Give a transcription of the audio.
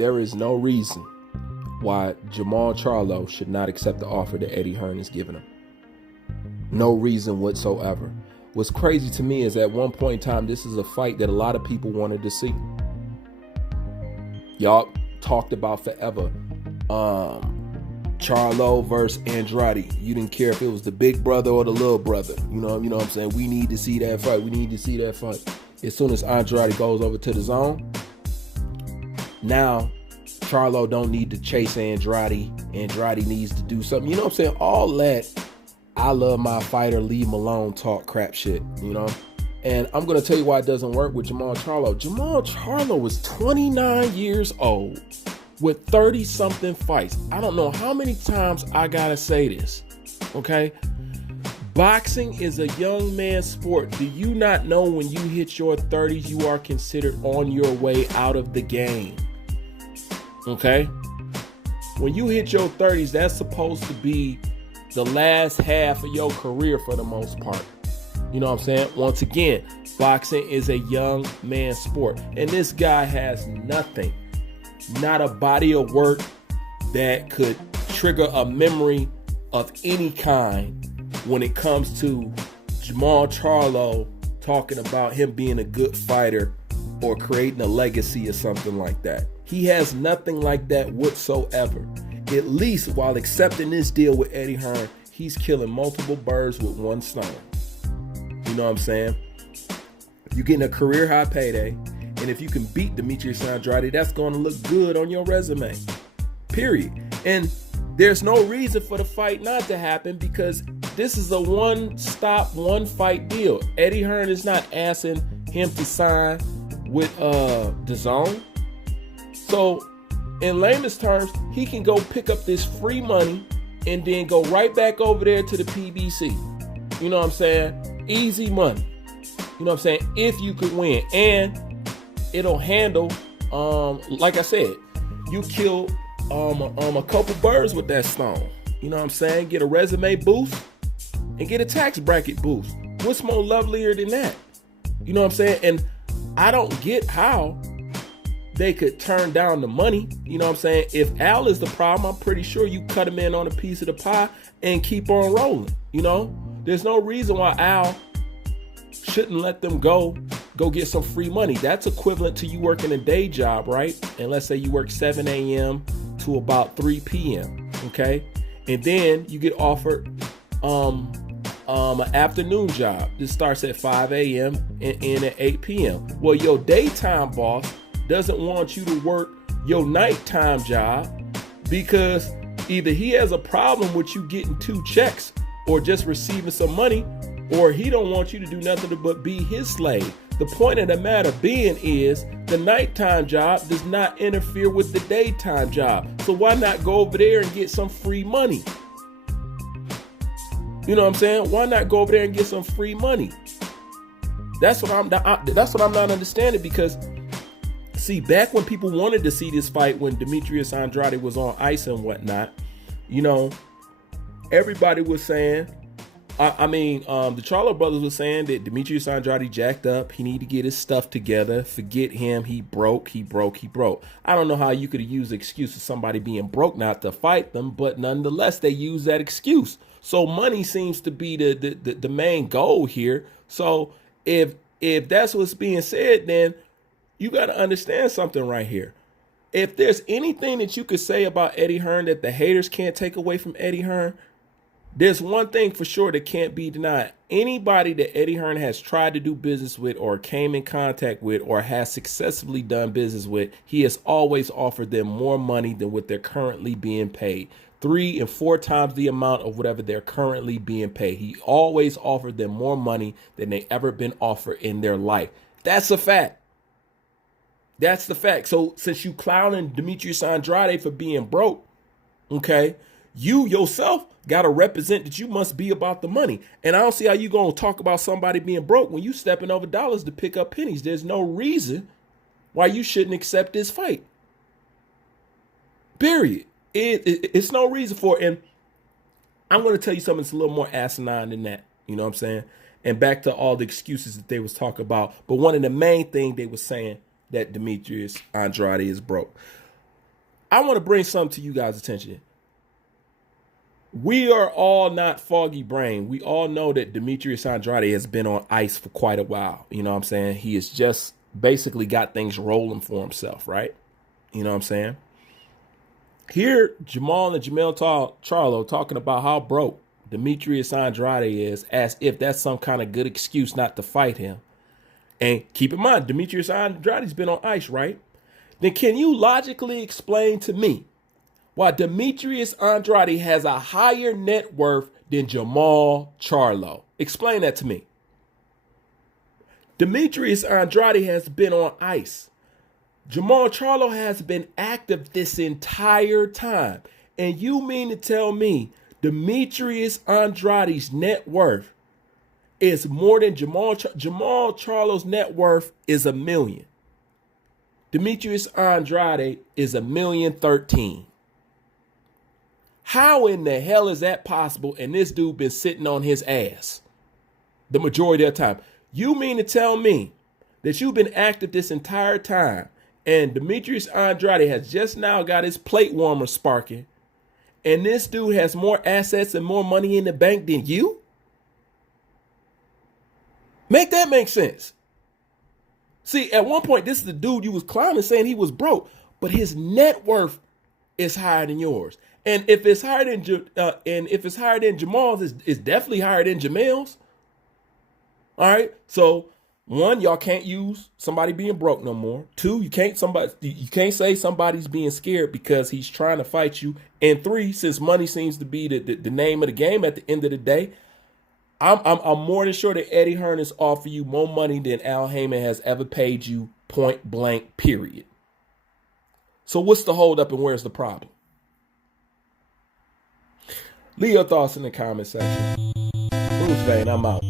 there is no reason why Jermall Charlo should not accept the offer that Eddie Hearn is giving him. No reason whatsoever. What's crazy to me is at one point in time, this is a fight that a lot of people wanted to see. Y'all talked about forever. Charlo versus Andrade. You didn't care if it was the big brother or the little brother. You know what I'm saying? We need to see that fight. We need to see that fight. As soon as Andrade goes over to the zone, now Charlo don't need to chase Andrade. Andrade needs to do something. You know what I'm saying? All that I love my fighter, leave him alone, talk crap shit, you know? And I'm going to tell you why it doesn't work with Jermall Charlo. Jermall Charlo was 29 years old with 30-something fights. I don't know how many times I got to say this, okay? Boxing is a young man's sport. Do you not know when you hit your 30s, you are considered on your way out of the game? Okay? When you hit your 30s, that's supposed to be the last half of your career for the most part. You know what I'm saying? Once again, boxing is a young man's sport. And this guy has nothing. Not a body of work that could trigger a memory of any kind when it comes to Jermall Charlo talking about him being a good fighter or creating a legacy or something like that. He has nothing like that whatsoever. At least while accepting this deal with Eddie Hearn, he's killing multiple birds with one stone. You know what I'm saying? You're getting a career high payday. And if you can beat Demetrius Andrade, that's going to look good on your resume. Period. And there's no reason for the fight not to happen because this is a one-stop, one-fight deal. Eddie Hearn is not asking him to sign with DAZN. So, in layman's terms, he can go pick up this free money and then go right back over there to the PBC. You know what I'm saying? Easy money. You know what I'm saying? If you could win. And it'll handle, like I said, you kill a couple birds with that stone. You know what I'm saying? Get a resume boost and get a tax bracket boost. What's more lovelier than that? You know what I'm saying? And I don't get how they could turn down the money. You know what I'm saying? If Al is the problem, I'm pretty sure you cut him in on a piece of the pie and keep on rolling. You know, there's no reason why Al shouldn't let them go get some free money. That's equivalent to you working a day job, right? And let's say you work 7 a.m. to about 3 p.m. Okay. And then you get offered an afternoon job. This starts at 5 a.m. and end at 8 p.m. Well, your daytime boss doesn't want you to work your nighttime job because either he has a problem with you getting 2 checks or just receiving some money, or he don't want you to do nothing but be his slave. The point of the matter being is the nighttime job does not interfere with the daytime job. So why not go over there and get some free money? You know what I'm saying? Why not go over there and get some free money? That's what I'm not understanding, because see, back when people wanted to see this fight, when Demetrius Andrade was on ice and whatnot, you know, everybody was saying, the Charlo brothers were saying that Demetrius Andrade jacked up. He need to get his stuff together. Forget him. He broke. I don't know how you could use the excuse of somebody being broke not to fight them, but nonetheless, they use that excuse. So money seems to be the main goal here. So if that's what's being said, then you got to understand something right here. If there's anything that you could say about Eddie Hearn that the haters can't take away from Eddie Hearn, there's one thing for sure that can't be denied. Anybody that Eddie Hearn has tried to do business with or came in contact with or has successfully done business with, he has always offered them more money than what they're currently being paid. 3 and 4 times the amount of whatever they're currently being paid. He always offered them more money than they ever been offered in their life. That's a fact. That's the fact. So since you clowning Demetrius Andrade for being broke, okay, you yourself got to represent that you must be about the money. And I don't see how you going to talk about somebody being broke when you stepping over dollars to pick up pennies. There's no reason why you shouldn't accept this fight. Period. It's no reason for it. And I'm going to tell you something that's a little more asinine than that. You know what I'm saying? And back to all the excuses that they was talking about. But one of the main things they were saying that Demetrius Andrade is broke. I want to bring something to you guys' attention. We are all not foggy brain. We all know that Demetrius Andrade has been on ice for quite a while. You know what I'm saying? He has just basically got things rolling for himself, right? You know what I'm saying? Here, Jermall and Charlo talking about how broke Demetrius Andrade is, as if that's some kind of good excuse not to fight him. And keep in mind, Demetrius Andrade's been on ice, right? Then can you logically explain to me why Demetrius Andrade has a higher net worth than Jermall Charlo? Explain that to me. Demetrius Andrade has been on ice. Jermall Charlo has been active this entire time. And you mean to tell me Demetrius Andrade's net worth is more than Jermall Charlo's net worth is $1 million. Demetrius Andrade is $1,013,000. How in the hell is that possible? And this dude been sitting on his ass the majority of the time. You mean to tell me that you've been active this entire time and Demetrius Andrade has just now got his plate warmer sparking, and this dude has more assets and more money in the bank than you? Make that make sense. See, at one point, this is the dude you was clowning saying he was broke, but his net worth is higher than yours. And if it's higher than Jermall's, it's definitely higher than Jamel's. All right. So 1, y'all can't use somebody being broke no more. 2, you can't say somebody's being scared because he's trying to fight you. And 3, since money seems to be the name of the game at the end of the day, I'm more than sure that Eddie Hearn is offering you more money than Al Heyman has ever paid you, point blank, period. So what's the holdup and where's the problem? Leave your thoughts in the comment section. Bruce Vane, I'm out.